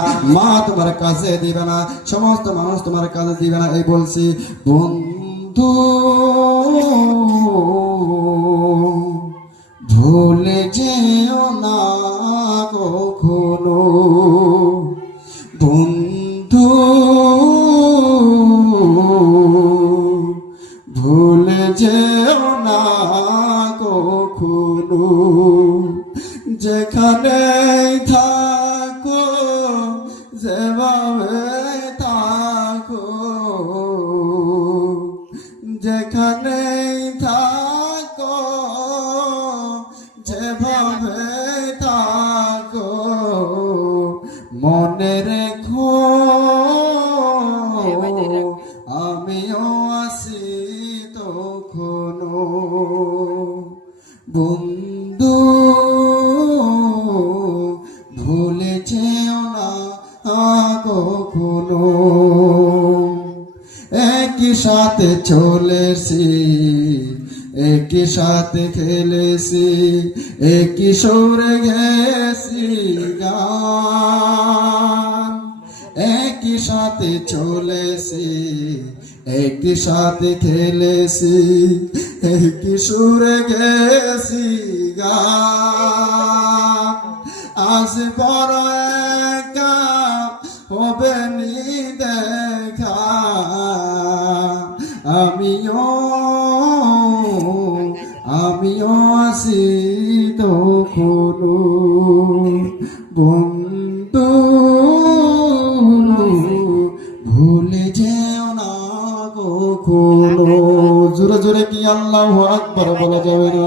মা তোমার কাছে দিবে না, সমস্ত মানুষ তোমার কাছে দিবে না। এই বলছি বন্ধু ভুলে যেও না কখনো, বন্ধু ভুলে যেও না কখনো, যেখানে থাকো যেভাবে থাকো, যেখানে থাকো যেভাবে থাকো, মনে রেখো আমিও আছি তখনো, বন্ধু ভুলে যেও না কখনো। একই সাথে চলেছি, একই সাথে খেলেছি, একই সুরে গেছি গান, একই সাথে চলেছি, একই সাথে খেলেছি, একই সুরে গেছি গান। আজ বড় একা হবে নি দেখা, আমিও আছি তখনো, বন্ধু ভুলে যেও না কখনো। জোরে জোরে কি আল্লাহু আকবার বলা যাবে না?